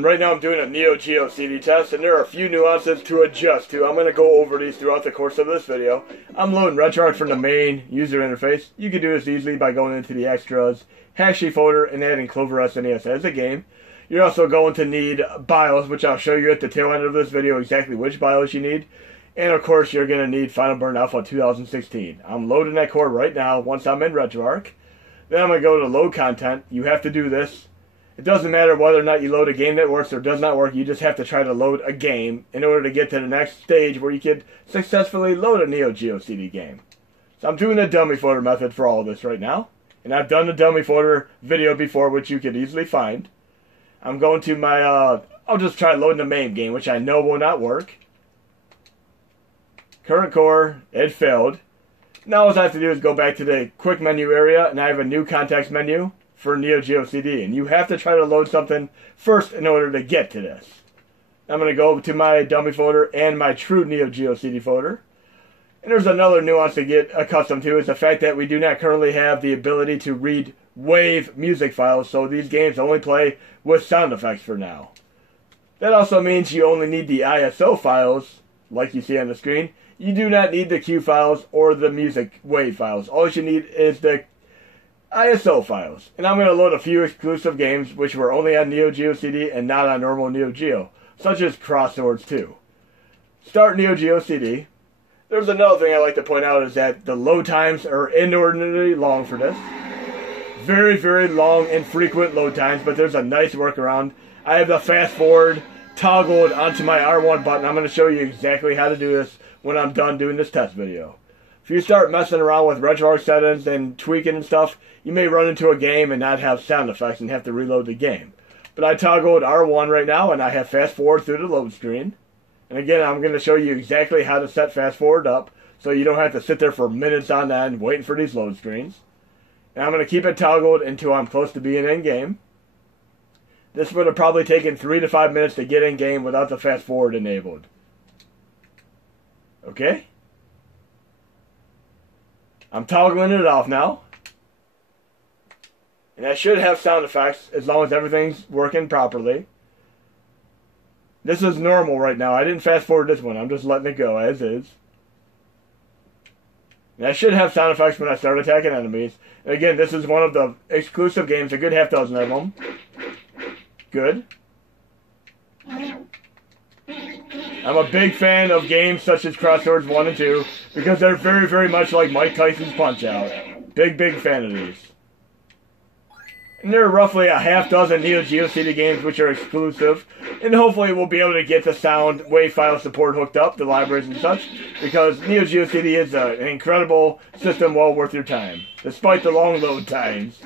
Right now I'm doing a NEO-GEO CD test, and there are a few nuances to adjust to. I'm going to go over these throughout the course of this video. I'm loading RetroArch from the main user interface. You can do this easily by going into the extras, Hashi folder, and adding Clover SNES as a game. You're also going to need BIOS, which I'll show you at the tail end of this video exactly which BIOS you need. And of course you're going to need Final Burn Alpha 2016. I'm loading that core right now once I'm in RetroArch. Then I'm going to go to load content. You have to do this. It doesn't matter whether or not you load a game that works or does not work. You just have to try to load a game in order to get to the next stage where you can successfully load a NEO-GEO CD game. So I'm doing the dummy folder method for all of this right now. And I've done the dummy folder video before, which you could easily find. I'm going to my, I'll just try loading the main game, which I know will not work. Current core, it failed. Now all I have to do is go back to the quick menu area, and I have a new context menu for NEO-GEO CD, and you have to try to load something first in order to get to this. I'm going to go to my dummy folder and my true NEO-GEO CD folder. And there's another nuance to get accustomed to, is the fact that we do not currently have the ability to read WAV music files, so these games only play with sound effects for now. That also means you only need the ISO files, like you see on the screen. You do not need the Q files or the music WAV files. All you need is the ISO files. And I'm going to load a few exclusive games which were only on NEO-GEO CD and not on normal NEO-GEO, such as Crosswords 2. Start NEO-GEO CD. There's another thing I like to point out, is that the load times are inordinately long for this. Very, very long and frequent load times, but there's a nice workaround. I have the fast forward toggled onto my R1 button. I'm going to show you exactly how to do this when I'm done doing this test video. If you start messing around with RetroArch settings and tweaking and stuff, you may run into a game and not have sound effects and have to reload the game. But I toggled R1 right now, and I have fast forward through the load screen. And again, I'm going to show you exactly how to set fast forward up, so you don't have to sit there for minutes on end waiting for these load screens. And I'm going to keep it toggled until I'm close to being in game. This would have probably taken 3 to 5 minutes to get in game without the fast forward enabled. Okay? I'm toggling it off now. And I should have sound effects as long as everything's working properly. This is normal right now. I didn't fast forward this one. I'm just letting it go as is. And I should have sound effects when I start attacking enemies. And again, this is one of the exclusive games, a good half dozen of them. Good. I'm a big fan of games such as Crosswords 1 and 2 because they're very, very much like Mike Tyson's Punch-Out. Big, big fan of these. And there are roughly a half dozen NEO-GEO CD games which are exclusive, and hopefully we'll be able to get the sound WAV file support hooked up, the libraries and such, because NEO-GEO CD is an incredible system well worth your time, despite the long load times.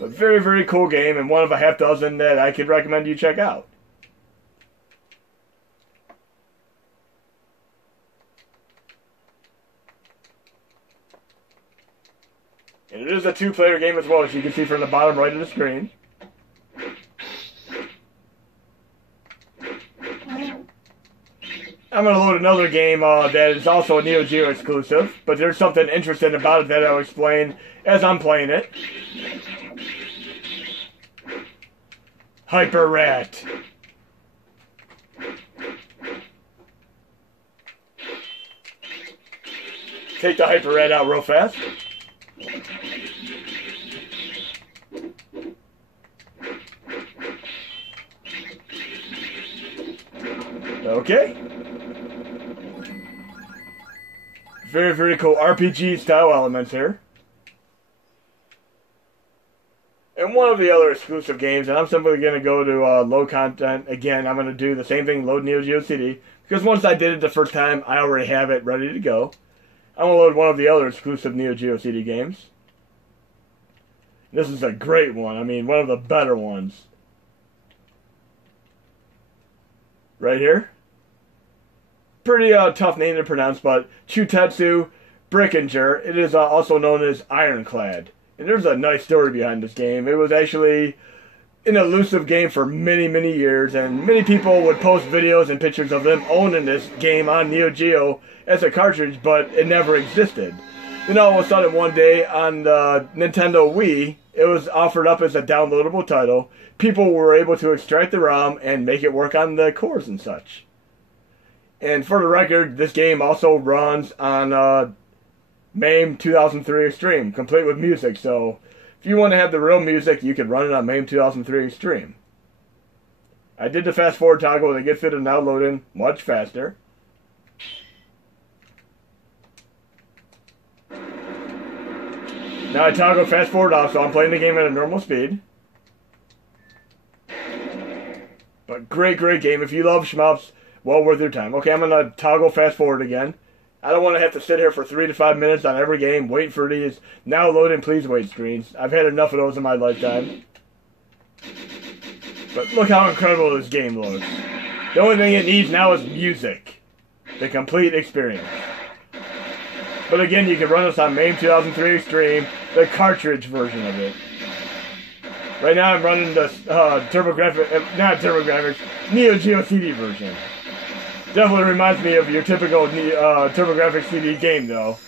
A very, very cool game, and one of a half dozen that I could recommend you check out. And it is a 2-player game as well, as you can see from the bottom right of the screen. I'm going to load another game that is also a NEO-GEO exclusive, but there's something interesting about it that I'll explain as I'm playing it. Hyper Rat. Take the Hyper Rat out real fast. Okay. Very, very cool RPG style elements here. And one of the other exclusive games, and I'm simply going to go to low content. Again, I'm going to do the same thing, load NEO-GEO CD, because once I did it the first time, I already have it ready to go. I'm going to load one of the other exclusive NEO-GEO CD games. This is a great one. I mean, one of the better ones. Right here. Pretty tough name to pronounce, but Chutetsu Brickinger. It is also known as Ironclad. And there's a nice story behind this game. It was actually an elusive game for many, many years, and many people would post videos and pictures of them owning this game on NEO-GEO as a cartridge, but it never existed. Then all of a sudden one day on the Nintendo Wii, it was offered up as a downloadable title. People were able to extract the ROM and make it work on the cores and such. And for the record, this game also runs on MAME 2003 Extreme, complete with music. So if you want to have the real music, you can run it on MAME 2003 Extreme. I did the fast forward toggle to get fit and now loading much faster. Now I toggle fast forward off, so I'm playing the game at a normal speed. But great game. If you love shmups, well worth your time. Okay, I'm going to toggle fast forward again. I don't want to have to sit here for 3 to 5 minutes on every game, waiting for these now loading, please wait screens. I've had enough of those in my lifetime. But look how incredible this game looks. The only thing it needs now is music. The complete experience. But again, you can run this on MAME 2003 Extreme, the cartridge version of it. Right now I'm running the NEO-GEO CD version. Definitely reminds me of your typical TurboGrafx CD game though.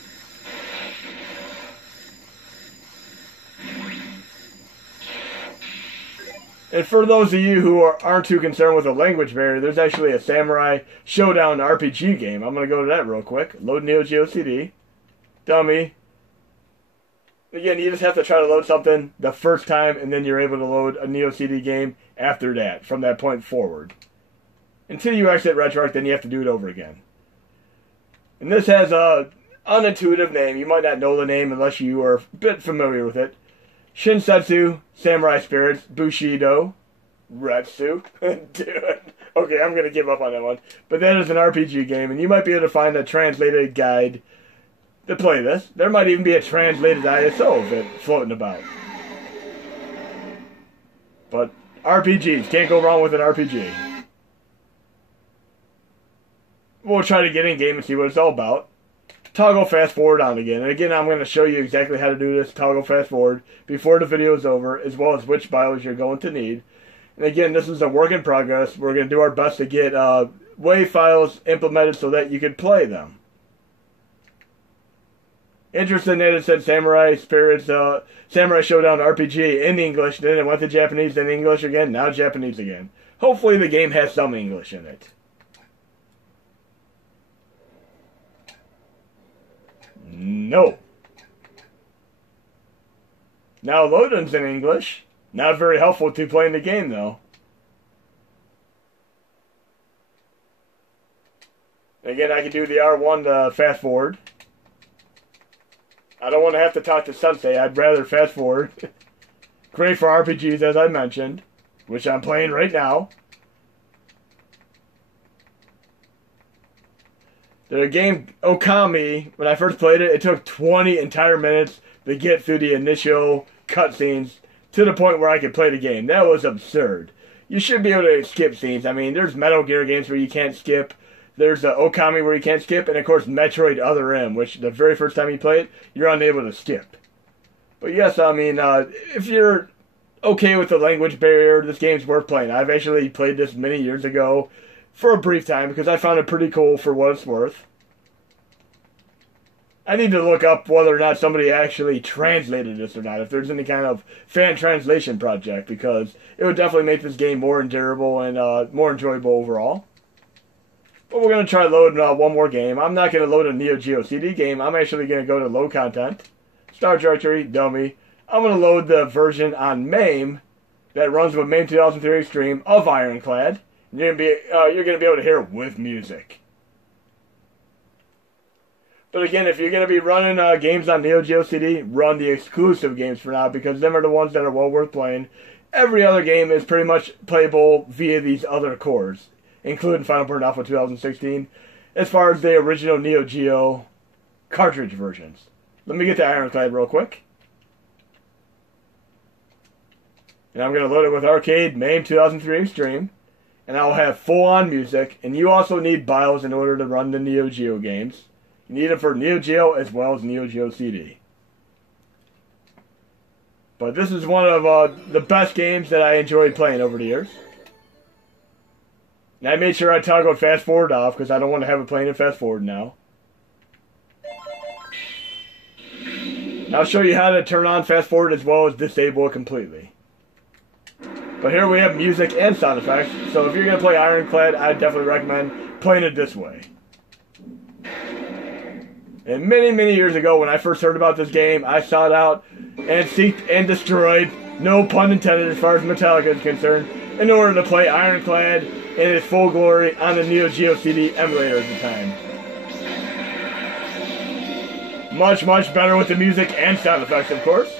And for those of you who aren't too concerned with the language barrier, there's actually a Samurai Showdown RPG game. I'm going to go to that real quick. Load NEO-GEO CD. Dummy. Again, you just have to try to load something the first time, and then you're able to load a Neo CD game after that, from that point forward. Until you exit RetroArch, then you have to do it over again. And this has a unintuitive name. You might not know the name unless you are a bit familiar with it. Shinsetsu, Samurai Spirits, Bushido, Retsu. Dude. Okay, I'm going to give up on that one. But that is an RPG game, and you might be able to find a translated guide to play this. There might even be a translated ISO of it floating about. But RPGs, can't go wrong with an RPG. We'll try to get in game and see what it's all about. Toggle fast forward on again. And again, I'm going to show you exactly how to do this toggle fast forward before the video is over, as well as which BIOS you're going to need. And again, this is a work in progress. We're going to do our best to get WAV files implemented so that you can play them. Interested in it, it said Samurai Spirits, Samurai Showdown RPG in English, then it went to Japanese, then English again, now Japanese again. Hopefully the game has some English in it. No. Now loading's in English. Not very helpful to playing the game though. Again, I can do the R1 to fast forward. I don't want to have to talk to Sensei. I'd rather fast forward. Great for RPGs, as I mentioned, which I'm playing right now. The game Okami, when I first played it, it took 20 entire minutes to get through the initial cutscenes to the point where I could play the game. That was absurd. You should be able to skip scenes. I mean, there's Metal Gear games where you can't skip. There's Okami where you can't skip, and of course Metroid Other M, which the very first time you play it, you're unable to skip. But yes, I mean, if you're okay with the language barrier, this game's worth playing. I've actually played this many years ago for a brief time because I found it pretty cool for what it's worth. I need to look up whether or not somebody actually translated this or not, if there's any kind of fan translation project, because it would definitely make this game more endurable and more enjoyable overall. But we're going to try loading one more game. I'm not going to load a NEO-GEO CD game. I'm actually going to go to low content, Star Directory, dummy. I'm going to load the version on MAME that runs with MAME 2003 Extreme of Ironclad. And you're going to be able to hear it with music. But again, if you're going to be running games on NEO-GEO CD, run the exclusive games for now, because them are the ones that are well worth playing. Every other game is pretty much playable via these other cores, including Final Burn Alpha 2016, as far as the original NEO-GEO cartridge versions. Let me get the Ironclad real quick. And I'm going to load it with Arcade MAME 2003 Extreme. And I'll have full-on music. And you also need BIOS in order to run the NEO-GEO games. You need it for NEO-GEO as well as NEO-GEO CD. But this is one of the best games that I enjoyed playing over the years. And I made sure I toggled fast forward off because I don't want to have it playing in fast forward now. I'll show you how to turn on fast forward as well as disable it completely. But here we have music and sound effects, so if you're going to play Ironclad, I definitely recommend playing it this way. And many years ago, when I first heard about this game, I sought out and seeked and destroyed, no pun intended as far as Metallica is concerned, in order to play Ironclad in its full glory on the NEO-GEO CD emulator at the time. Much better with the music and sound effects, of course.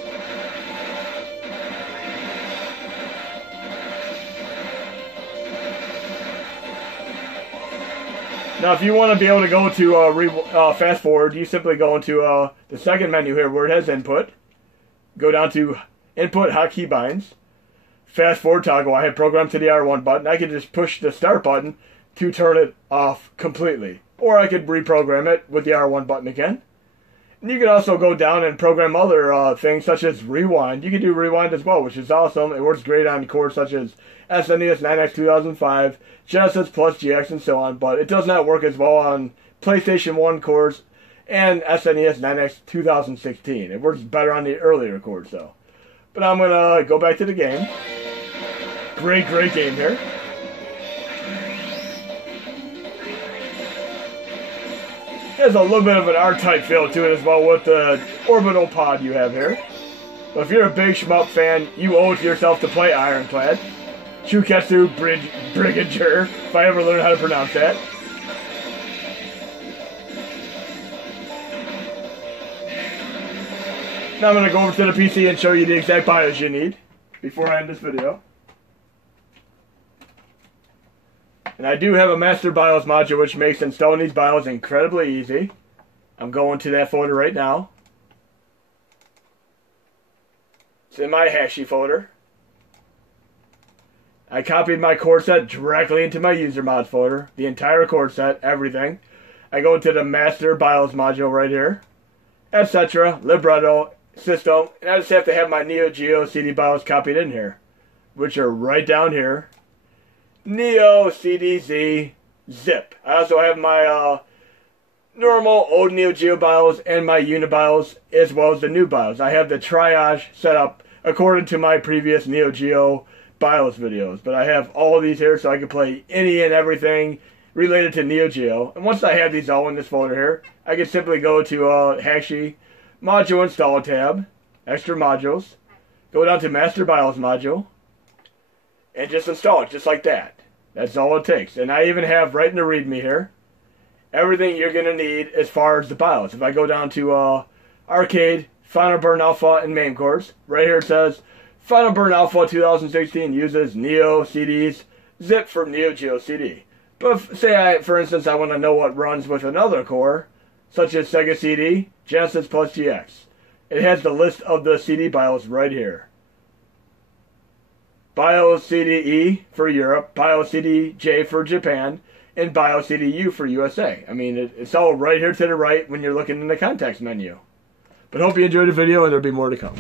Now, if you want to be able to go to fast forward, you simply go into the second menu here where it has input. Go down to input hotkey binds. Fast forward toggle. I have programmed to the R1 button. I could just push the start button to turn it off completely. Or I could reprogram it with the R1 button again. And you can also go down and program other things such as rewind. You can do rewind as well, which is awesome. It works great on cores such as SNES 9X 2005, Genesis Plus GX, and so on. But it does not work as well on PlayStation 1 cores and SNES 9X 2016. It works better on the earlier cores though. But I'm going to go back to the game. Great game here. There's a little bit of an R-type feel to it as well with the orbital pod you have here. But if you're a big shmup fan, you owe it to yourself to play Ironclad. Chuketsu Brigadier, if I ever learn how to pronounce that. Now I'm going to go over to the PC and show you the exact BIOS you need before I end this video. And I do have a master BIOS module which makes installing these BIOS incredibly easy. I'm going to that folder right now. It's in my Hashi folder. I copied my core set directly into my user mods folder. The entire core set, everything. I go to the master BIOS module right here. Etc. Libretto. System. And I just have to have my NEO-GEO CD BIOS copied in here. Which are right down here. Neo CDZ zip. I also have my normal old NEO-GEO BIOS and my UniBIOS as well as the new BIOS. I have the triage set up according to my previous NEO-GEO BIOS videos. But I have all of these here so I can play any and everything related to NEO-GEO. And once I have these all in this folder here, I can simply go to Hashi Module Install tab, Extra Modules, go down to Master BIOS Module, and just install it, just like that. That's all it takes. And I even have, right in the README here, everything you're going to need as far as the BIOS. If I go down to Arcade, Final Burn Alpha, and MAME cores, right here it says, Final Burn Alpha 2016 uses Neo CD's zip for NEO-GEO CD. But for instance, I want to know what runs with another core, such as Sega CD, Genesis Plus GX. It has the list of the CD BIOS right here. BIOS CDE for Europe, BIOS CDJ for Japan, and BIOS CDU for USA. I mean, it's all right here to the right when you're looking in the context menu. But hope you enjoyed the video, and there'll be more to come.